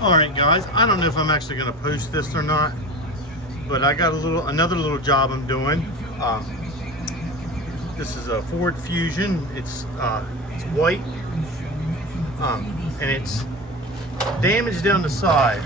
All right, guys, I don't know if I'm actually going to post this or not, but I got another little job I'm doing. This is a Ford Fusion. It's white, and it's damaged down the side.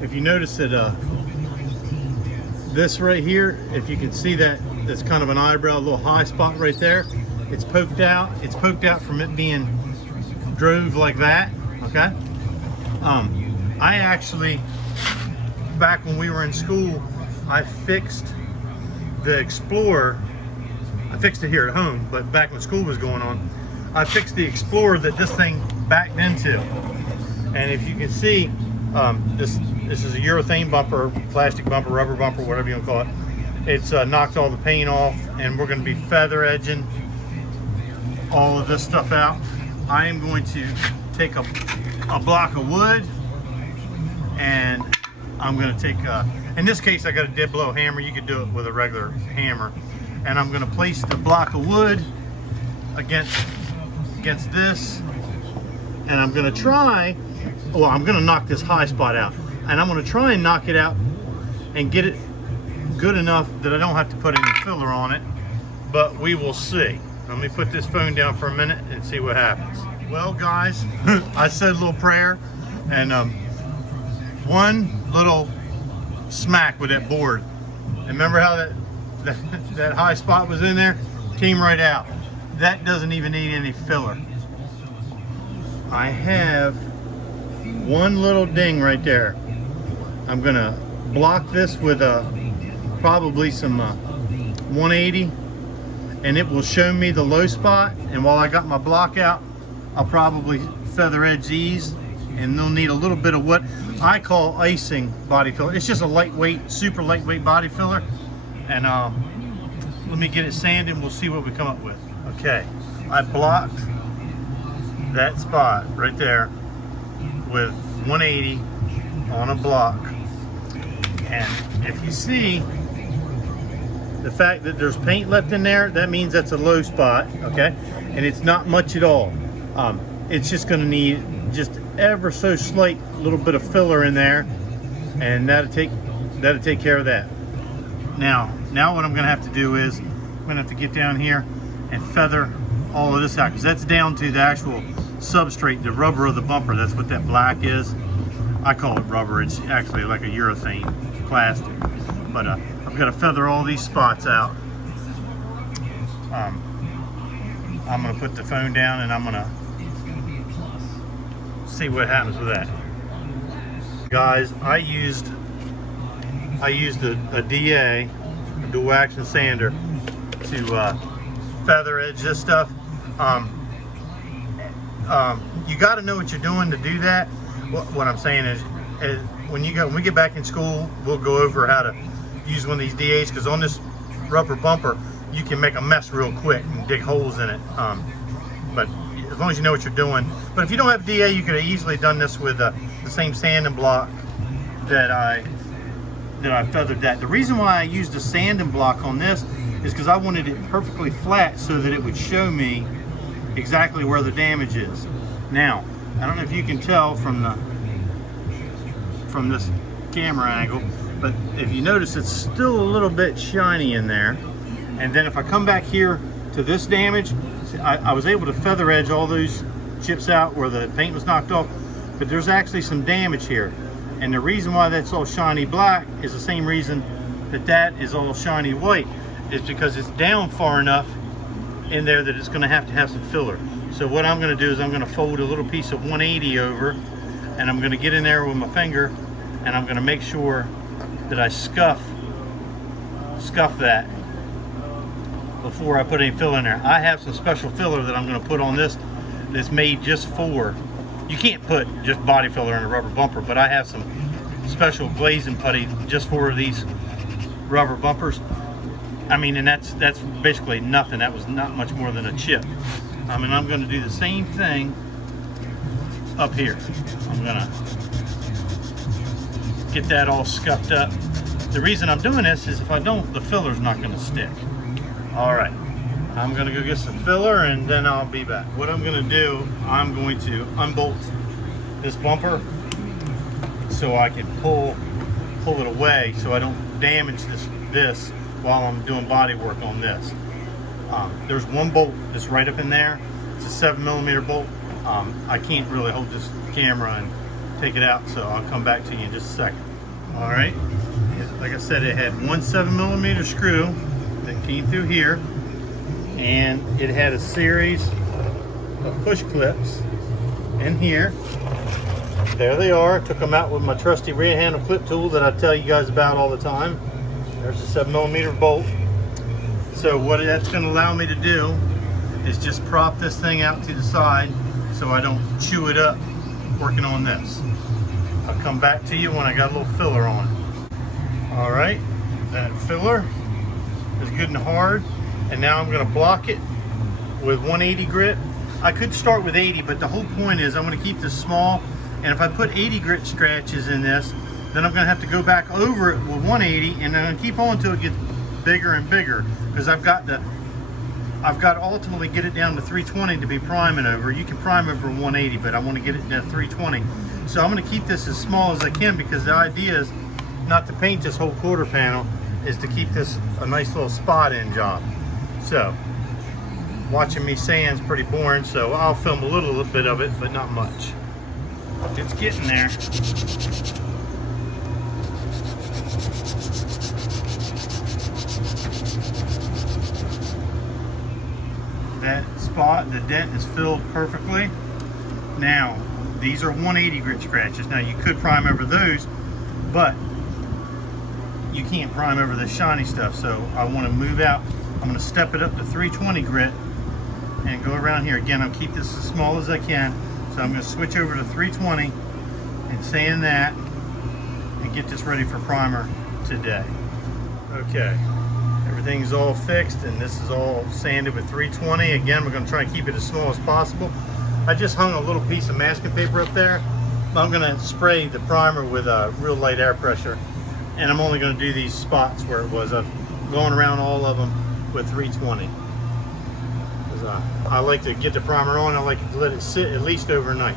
If you notice that this right here, if you can see that, that's kind of an eyebrow, a little high spot right there. It's poked out. It's poked out from it being drove like that. Okay. I actually, back when we were in school, I fixed the Explorer. I fixed it here at home, but back when school was going on, I fixed the Explorer that this thing backed into. And if you can see, this is a urethane bumper, plastic bumper, rubber bumper, whatever you want to call it. It's knocked all the paint off, and we're going to be feather edging all of this stuff out. I am going to take a block of wood, and I'm going to take in this case I got a dead blow hammer. You could do it with a regular hammer, and I'm going to place the block of wood against this, and I'm going to try, well, I'm going to knock this high spot out, and I'm going to try and knock it out and get it good enough that I don't have to put any filler on it, but we will see. Let me put this phone down for a minute and see what happens. Well, guys, I said a little prayer, and one little smack with that board. And remember how that high spot was in there? Came right out. That doesn't even need any filler. I have one little ding right there. I'm gonna block this with probably some 180, and it will show me the low spot. And while I got my block out, I'll probably feather edge these, and they'll need a little bit of what I call icing body filler. It's just a lightweight, super lightweight body filler. And let me get it sanded and we'll see what we come up with. Okay, I blocked that spot right there with 180 on a block. And if you see the fact that there's paint left in there, that means that's a low spot, okay? And it's not much at all. It's just gonna need just ever so slight little bit of filler in there, and that'll take care of that. Now what I'm gonna have to do is I'm gonna have to get down here and feather all of this out, because that's down to the actual substrate, the rubber of the bumper. That's what that black is. I call it rubber. It's actually like a urethane plastic. But I've got to feather all these spots out. I'm gonna put the phone down and I'm gonna see what happens with that. Guys, I used a DA, a dual action sander, to feather edge this stuff. You got to know what you're doing to do that. What I'm saying is when we get back in school, we'll go over how to use one of these DAs, because on this rubber bumper you can make a mess real quick and dig holes in it. But as long as you know what you're doing. But if you don't have DA, you could have easily done this with the same sanding block that I feathered that. The reason why I used a sanding block on this is because I wanted it perfectly flat so that it would show me exactly where the damage is. Now, I don't know if you can tell from this camera angle, but if you notice, it's still a little bit shiny in there. And then if I come back here to this damage, I was able to feather edge all those chips out where the paint was knocked off, but there's actually some damage here. And the reason why that's all shiny black is the same reason that is all shiny white, is because it's down far enough in there that it's going to have some filler. So what I'm going to do is I'm going to fold a little piece of 180 over, and I'm going to get in there with my finger, and I'm going to make sure that I scuff that before I put any filler in there. I have some special filler that I'm going to put on this that's made just for, you can't put just body filler in a rubber bumper, but I have some special glazing putty just for these rubber bumpers. I mean, and that's basically nothing. That was not much more than a chip. And I'm going to do the same thing up here. I'm going to get that all scuffed up. The reason I'm doing this is if I don't, the filler's not going to stick. All right, I'm going to go get some filler and then I'll be back. What I'm going to do, I'm going to unbolt this bumper so I can pull it away so I don't damage this while I'm doing body work on this. There's one bolt that's right up in there. It's a 7mm bolt. I can't really hold this camera and take it out, so I'll come back to you in just a second. All right, like I said, it had one 7mm screw that came through here, and it had a series of push clips in here. There they are. Took them out with my trusty red handle clip tool that I tell you guys about all the time. There's a 7mm bolt. So what that's going to allow me to do is just prop this thing out to the side so I don't chew it up working on this. I'll come back to you when I got a little filler on it. All right, that filler is good and hard, and now I'm going to block it with 180 grit. I could start with 80, but the whole point is I'm going to keep this small, and if I put 80 grit scratches in this, then I'm going to have to go back over it with 180, and I'm going to keep on until it gets bigger and bigger, because I've got to ultimately get it down to 320 to be priming over. You can prime over 180, but I want to get it to 320. So I'm going to keep this as small as I can, because the idea is not to paint this whole quarter panel, is to keep this a nice little spot in job. So watching me sand's pretty boring, so I'll film a little bit of it, but not much. It's getting there. That spot, the dent is filled perfectly. Now, these are 180 grit scratches. Now, you could prime over those, but you can't prime over the shiny stuff. So I want to move out. I'm going to step it up to 320 grit and go around here. Again, I'll keep this as small as I can. So I'm going to switch over to 320 and sand that and get this ready for primer today. Okay. Everything's all fixed, and this is all sanded with 320. Again, we're going to try and keep it as small as possible. I just hung a little piece of masking paper up there. I'm going to spray the primer with a real light air pressure, and I'm only going to do these spots where it was. I'm going around all of them with 320. I like to get the primer on. I like to let it sit at least overnight.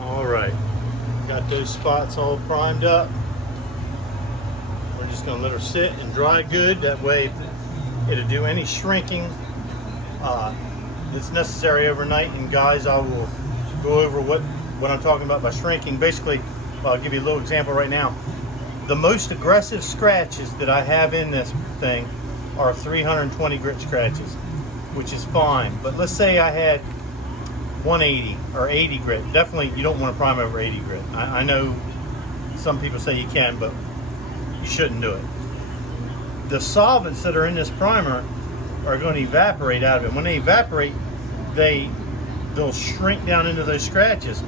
All right, got those spots all primed up. We're just going to let her sit and dry good. That way it'll do any shrinking that's necessary overnight. And guys, I will go over what I'm talking about by shrinking. Basically, I'll give you a little example right now. The most aggressive scratches that I have in this thing are 320 grit scratches, which is fine. But let's say I had 180 or 80 grit. Definitely you don't want to prime over 80 grit. I know some people say you can, but you shouldn't do it. The solvents that are in this primer are going to evaporate out of it. When they evaporate, they'll shrink down into those scratches.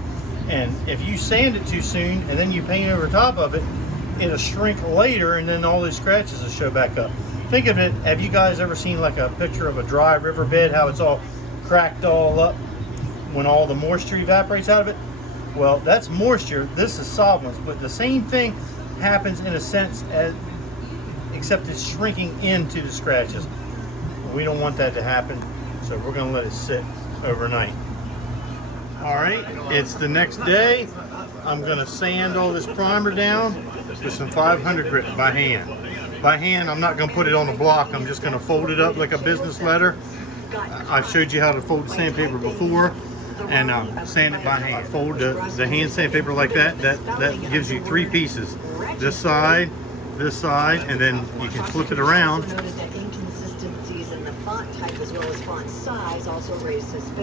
And if you sand it too soon and then you paint over top of it, it'll shrink later, and then all those scratches will show back up. Think of it, have you guys ever seen like a picture of a dry riverbed, how it's all cracked all up when all the moisture evaporates out of it? Well, that's moisture. This is solvents, but the same thing happens in a sense, except it's shrinking into the scratches. We don't want that to happen, so we're going to let it sit overnight. All right, it's the next day. I'm going to sand all this primer down with some 500 grit by hand. By hand, I'm not going to put it on a block. I'm just going to fold it up like a business letter. I've showed you how to fold sandpaper before, and sand it by hand. Fold the hand sandpaper like that. That gives you 3 pieces. This side, and then you can flip it around.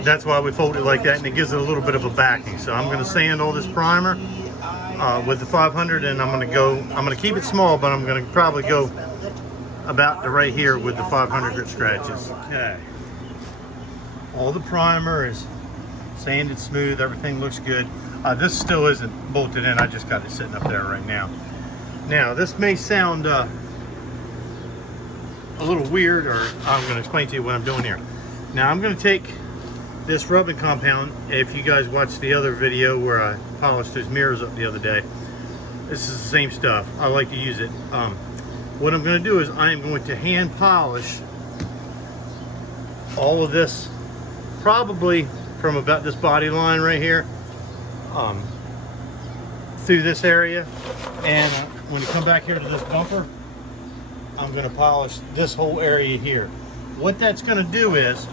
That's why we fold it like that, and it gives it a little bit of a backing. So I'm going to sand all this primer with the 500, and I'm going to keep it small, but I'm going to probably go about to right here with the 500 grit scratches. Okay. All the primer is sanded smooth. Everything looks good. This still isn't bolted in. I just got it sitting up there right now. Now, this may sound a little weird, or I'm going to explain to you what I'm doing here. Now, I'm going to take this rubbing compound. If you guys watched the other video where I polished those mirrors up the other day, this is the same stuff. I like to use it. What I'm going to do is I am going to hand polish all of this, probably from about this body line right here, through this area. And when you come back here to this bumper, I'm going to polish this whole area here. What that's going to do is,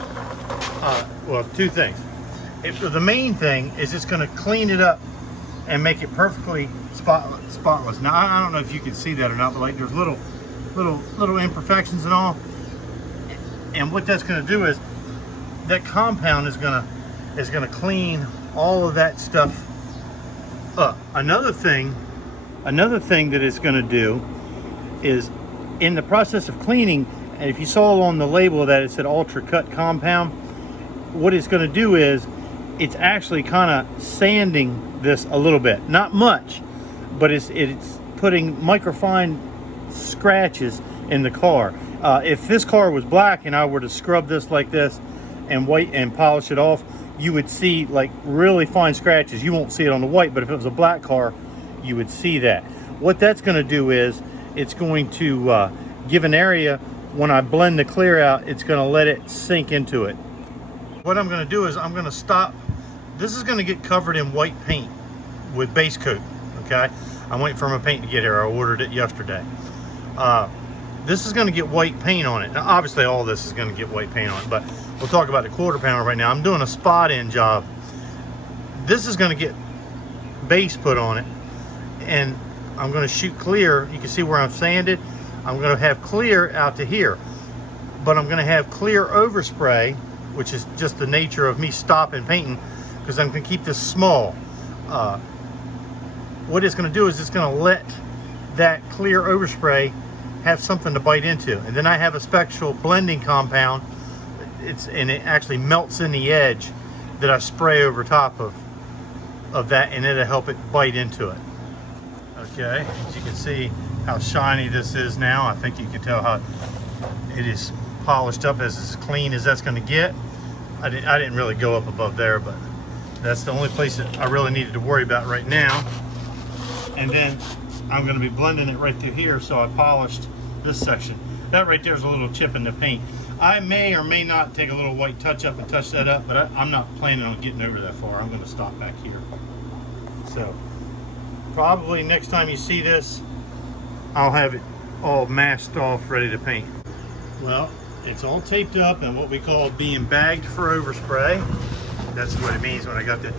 well, two things. The main thing is it's going to clean it up and make it perfectly spotless. Now, I don't know if you can see that or not, but like there's little imperfections and all. And what that's going to do is that compound is going to clean all of that stuff up. Another thing that it's going to do is, in the process of cleaning, and if you saw on the label that it said ultra cut compound, what it's going to do is it's actually kind of sanding this a little bit, not much, but it's putting microfine scratches in the car. If this car was black and I were to scrub this like this and polish it off, you would see like really fine scratches. You won't see it on the white, but if it was a black car, you would see that. What that's going to do is it's going to give an area, when I blend the clear out, it's going to let it sink into it. What I'm going to do is I'm going to stop. This is going to get covered in white paint with base coat, okay? I'm waiting for my paint to get here. I ordered it yesterday. This is going to get white paint on it. Now, obviously, all this is going to get white paint on it, but we'll talk about the quarter pounder right now. I'm doing a spot-in job. This is going to get base put on it, and I'm going to shoot clear. You can see where I'm sanded. I'm going to have clear out to here, but I'm going to have clear overspray, which is just the nature of me stopping painting, because I'm going to keep this small. What it's going to do is it's going to let that clear overspray have something to bite into, and then I have a special blending compound. And it actually melts in the edge that I spray over top of that, and it'll help it bite into it. Okay, as you can see how shiny this is now. I think you can tell how it is polished up, as clean as that's going to get. I didn't really go up above there, but that's the only place that I really needed to worry about right now. And then I'm going to be blending it right through here, so I polished this section. That right there is a little chip in the paint. I may or may not take a little white touch up and touch that up, but I'm not planning on getting over that far. I'm going to stop back here. So probably next time you see this, I'll have it all masked off, ready to paint. Well, it's all taped up and what we call being bagged for overspray. That's what it means when I got the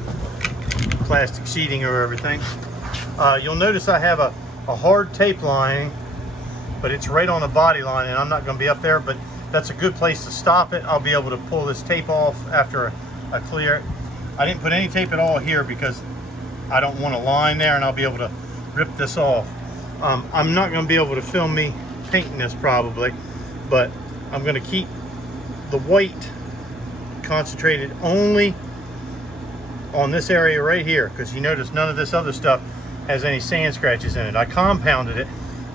plastic sheeting over everything. You'll notice I have a hard tape line, but it's right on the body line, and I'm not going to be up there, but that's a good place to stop it. I'll be able to pull this tape off after I clear it. I didn't put any tape at all here because I don't want a line there, and I'll be able to rip this off. I'm not going to be able to film me painting this probably, but I'm going to keep the white concentrated only on this area right here, because you notice none of this other stuff has any sand scratches in it. I compounded it.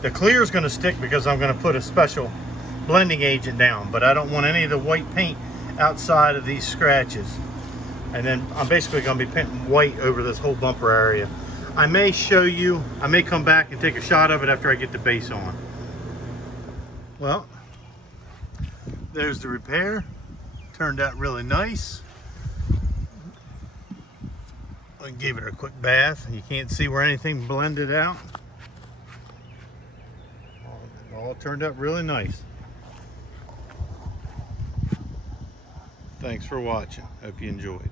The clear is going to stick because I'm going to put a special blending agent down, but I don't want any of the white paint outside of these scratches. And then I'm basically going to be painting white over this whole bumper area. I may show you, I may come back and take a shot of it after I get the base on. Well, there's the repair. Turned out really nice. I gave it a quick bath. You can't see where anything blended out. It all turned out really nice. Thanks for watching. Hope you enjoyed.